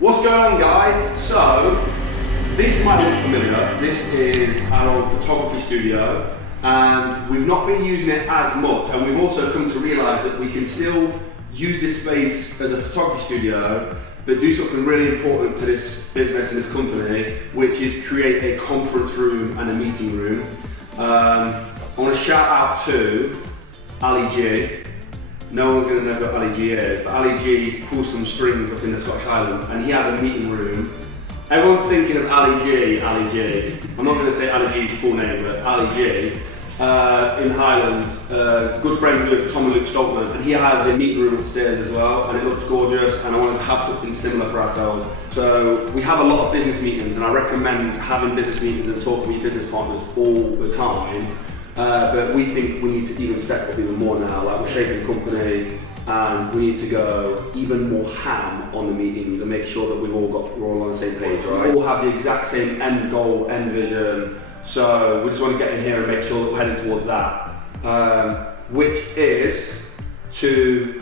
What's going on, guys? So, this might look familiar. This is our old photography studio, and we've not been using it as much, and we've also come to realise that we can still use this space as a photography studio, but do something really important to this business and this company, which is create a conference room and a meeting room. I want to shout out to Ali G. No one's going to know who Ali G is, but Ali G pulls some strings up in the Scottish Highlands, and he has a meeting room. Everyone's thinking of Ali G. I'm not going to say Ali G's full name, but Ali G in Highlands, good friend with Tom and Luke Stoltman, and he has a meeting room upstairs as well, and it looks gorgeous, and I wanted to have something similar for ourselves. So we have a lot of business meetings, and I recommend having business meetings and talking with your business partners all the time. But we think we need to even step up even more now. Like, we're shaping the company, and we need to go even more ham on the meetings and make sure that we're all on the same page, right? We all have the exact same end goal, end vision. So we just want to get in here and make sure that we're heading towards that, which is to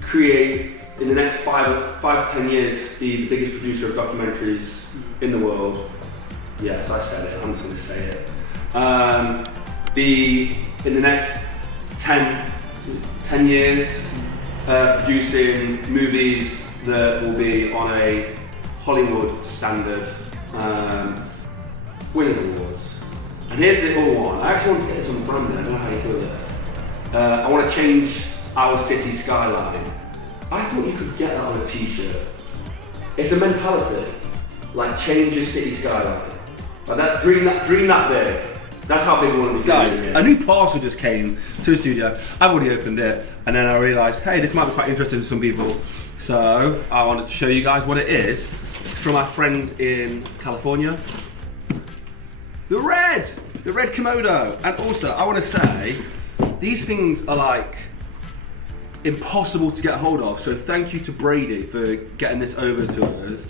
create, in the next 5 to 10 years, be the biggest producer of documentaries in the world. Yes, I said it. I'm just going to say it. In the next 10 years, producing movies that will be on a Hollywood standard, winning awards. And here's the other one. I actually want to get this on branding. I don't know how you feel this. I want to change our city skyline. I thought you could get that on a t-shirt. It's a mentality. Like, change your city skyline. Like, that's dream that big. That's how big we want to be. Guys, a new parcel just came to the studio. I've already opened it, and then I realised, hey, this might be quite interesting to some people. So I wanted to show you guys what it is. It's from our friends in California. The red Komodo. And also, I want to say, these things are like impossible to get hold of. So thank you to Brady for getting this over to us.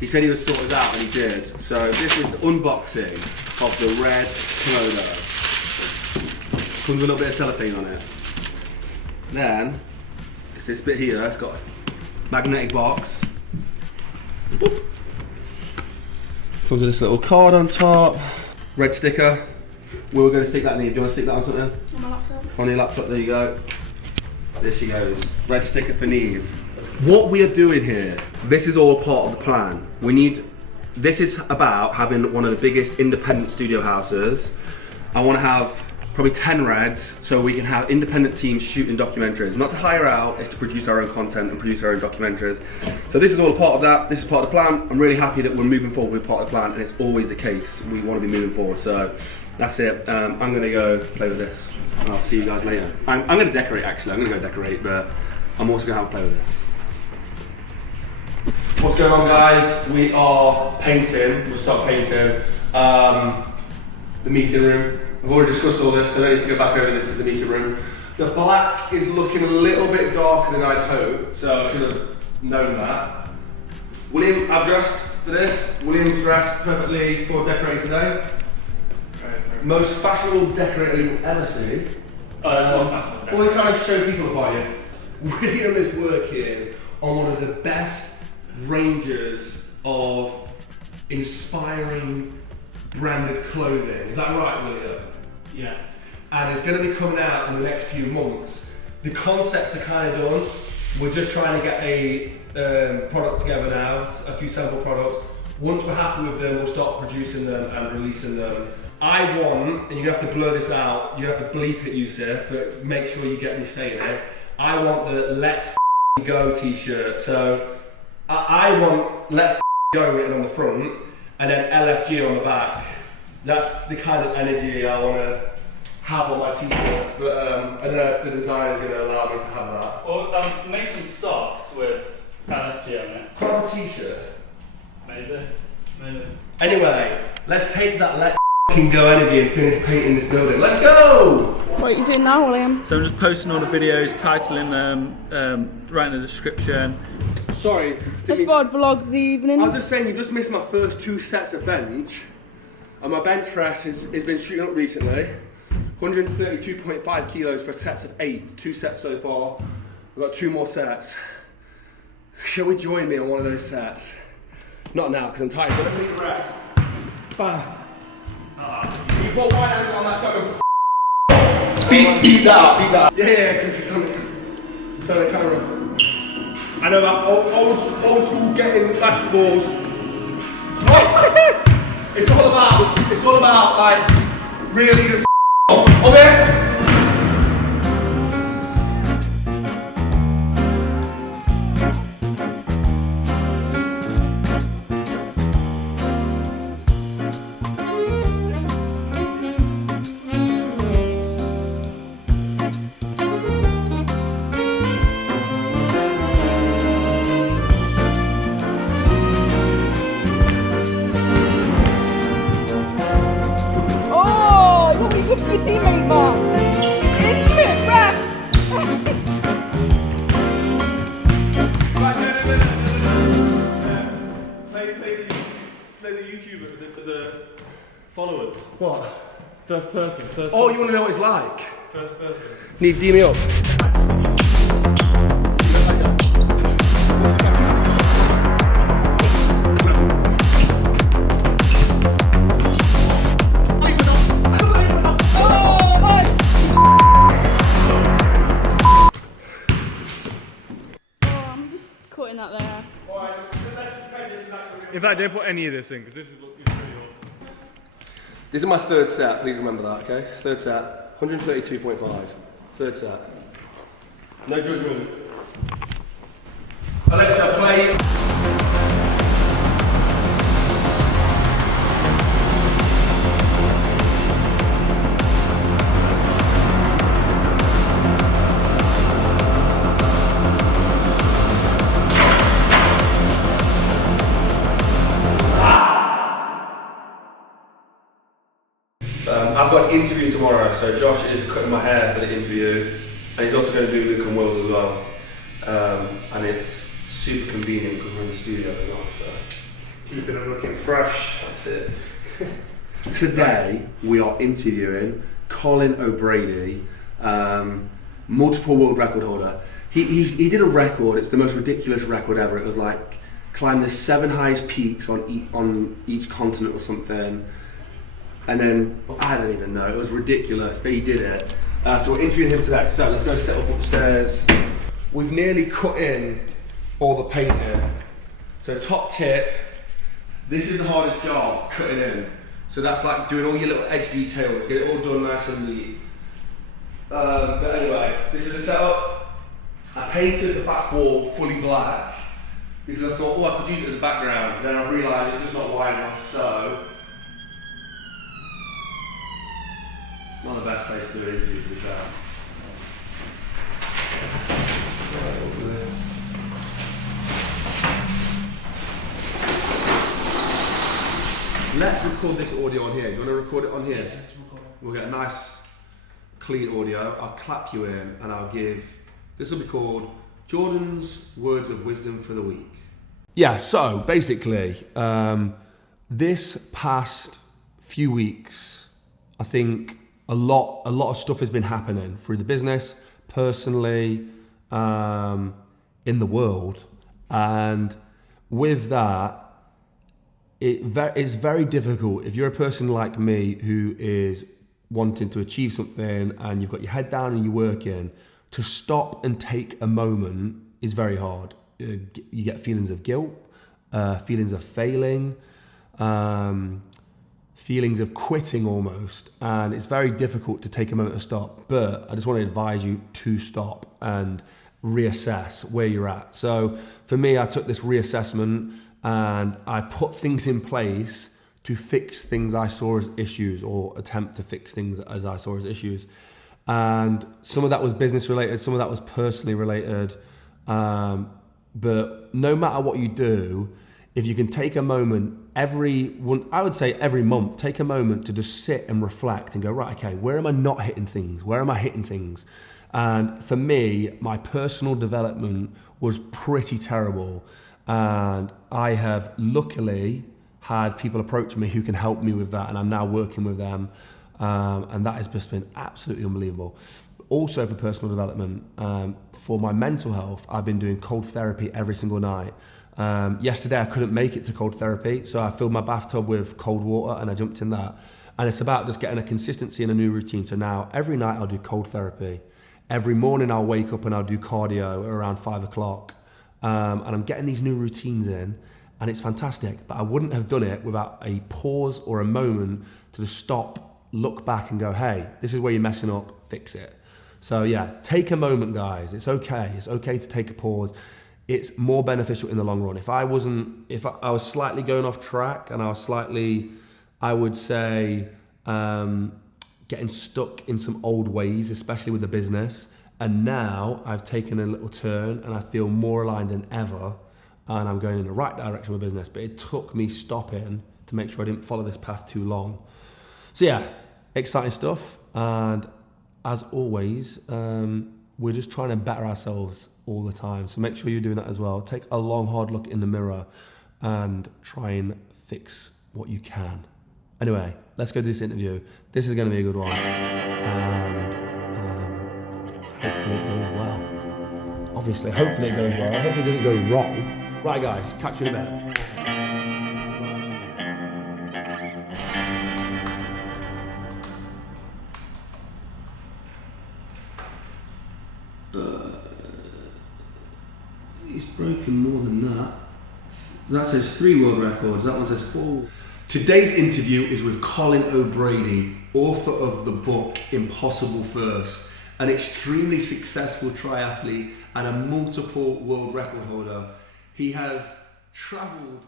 He said he would sort it out, and he did. So this is the unboxing of the red Komodo. Comes with a little bit of cellophane on it. Then, it's this bit here, it's got a magnetic box. Boop. Comes with this little card on top. Red sticker. We were going to stick that in. Do you want to stick that on something? On my laptop. On your laptop, there you go. There she goes. Red sticker for Neve. What we are doing here, this is all part of the plan. This is about having one of the biggest independent studio houses. I want to have probably 10 reds, so we can have independent teams shooting documentaries. Not to hire out, it's to produce our own content and produce our own documentaries. So this is all a part of that. This is part of the plan. I'm really happy that we're moving forward with part of the plan, and it's always the case. We want to be moving forward, so that's it. I'm going to go play with this. I'll see you guys later. I'm going to decorate, actually. I'm going to go decorate, but I'm also going to have a play with this. What's going on, guys? We are painting. We'll start painting the meeting room. I've already discussed all this, so I don't need to go back over this at the meeting room. The black is looking a little bit darker than I'd hoped, so I should have known that. William, I've dressed for this. William's dressed perfectly for decorating today. Most fashionable decorator you'll ever see. What are you trying to show people about you? William is working on one of the best ranges of inspiring branded clothing. Is that right, William? Yeah. And it's going to be coming out in the next few months. The concepts are kind of done. We're just trying to get a product together now, a few sample products. Once we're happy with them, we'll start producing them and releasing them. I want, and you're going to have to blur this out, you have to bleep it, Yusuf, but make sure you get me saying it. I want the Let's Go t-shirt. So I want Let's Go written on the front, and then LFG on the back. That's the kind of energy I want to have on my t-shirts, but I don't know if the designer is going to allow me to have that. Or make some socks with LFG on it. Can I have a t-shirt? Maybe. Anyway, let's take that Let's Go energy and finish painting this building. Let's go! What are you doing now, William? So I'm just posting all the videos, titling them, writing the description. Sorry. Let's vlog the evening. I was just saying, you just missed my first 2 sets of bench, and my bench press has been shooting up recently. 132.5 kilos for sets of 8, 2 sets so far. We've got 2 more sets. Shall we join me on one of those sets? Not now, because I'm tired, but let's make some reps. Bam. You put one angle on that side. Beat that. Yeah, because it's on the camera. I know that old school getting basketballs. It's all about like really just okay? Good for your teammate, Mark. Into it, ref. Play the YouTuber, the followers. What? First person. Oh, you want to know what it's like? First person. Need D me up. Cutting that there. In fact, don't put any of this in because this is really hard. This is my third set, please remember that, okay? Third set, 132.5. Third set. No judgment. Alexa, play. I've got an interview tomorrow, so Josh is cutting my hair for the interview, and he's also going to do Luke and Will as well. And it's super convenient because we're in the studio as well, so. Keeping them looking fresh. That's it. Today, we are interviewing Colin O'Brady, multiple world record holder. He did a record, it's the most ridiculous record ever. It was like, climb the 7 highest peaks on each continent or something. And then, I don't even know, it was ridiculous, but he did it. So we're interviewing him today. So let's go set up upstairs. We've nearly cut in all the painting. So top tip, this is the hardest job, cutting in. So that's like doing all your little edge details, get it all done nice and neat. But anyway, this is the setup. I painted the back wall fully black because I thought, oh, I could use it as a background. Then I realised it's just not wide enough, so. Not the best place to do an interview, to be fair. Right over there. Let's record this audio on here. Do you want to record it on here? Yes, we'll get a nice, clean audio. I'll clap you in and I'll give, this will be called Jordan's Words of Wisdom for the Week. Yeah, so basically, this past few weeks, I think a lot of stuff has been happening through the business, personally, in the world, and with that, it's very difficult if you're a person like me who is wanting to achieve something and you've got your head down and you're working, to stop and take a moment is very hard. You get feelings of guilt, feelings of failing, feelings of quitting almost, and it's very difficult to take a moment to stop. But I just want to advise you to stop and reassess where you're at. So for me, I took this reassessment and I put things in place to fix things I saw as issues, or attempt to fix things as I saw as issues. And some of that was business related, some of that was personally related. But no matter what you do, if you can take a moment I would say every month, take a moment to just sit and reflect and go, right, okay, where am I not hitting things? Where am I hitting things? And for me, my personal development was pretty terrible. And I have luckily had people approach me who can help me with that, and I'm now working with them. And that has just been absolutely unbelievable. Also for personal development, for my mental health, I've been doing cold therapy every single night. Yesterday I couldn't make it to cold therapy, so I filled my bathtub with cold water and I jumped in that. And it's about just getting a consistency and a new routine. So now every night I'll do cold therapy. Every morning I'll wake up and I'll do cardio around 5 o'clock. And I'm getting these new routines in, and it's fantastic. But I wouldn't have done it without a pause or a moment to just stop, look back and go, hey, this is where you're messing up, fix it. So yeah, take a moment, guys. It's okay to take a pause. It's more beneficial in the long run. If I was slightly going off track and I was slightly, I would say, getting stuck in some old ways, especially with the business. And now I've taken a little turn and I feel more aligned than ever, and I'm going in the right direction with business. But it took me stopping to make sure I didn't follow this path too long. So yeah, exciting stuff. And as always, we're just trying to better ourselves all the time. So make sure you're doing that as well. Take a long, hard look in the mirror and try and fix what you can. Anyway, let's go do this interview. This is going to be a good one. And hopefully it goes well. Obviously, hopefully it goes well. Hopefully it doesn't go wrong. Right, guys, catch you in a bit. He's broken more than that. That says 3 world records. That one says 4. Today's interview is with Colin O'Brady, author of the book Impossible First, an extremely successful triathlete and a multiple world record holder. He has travelled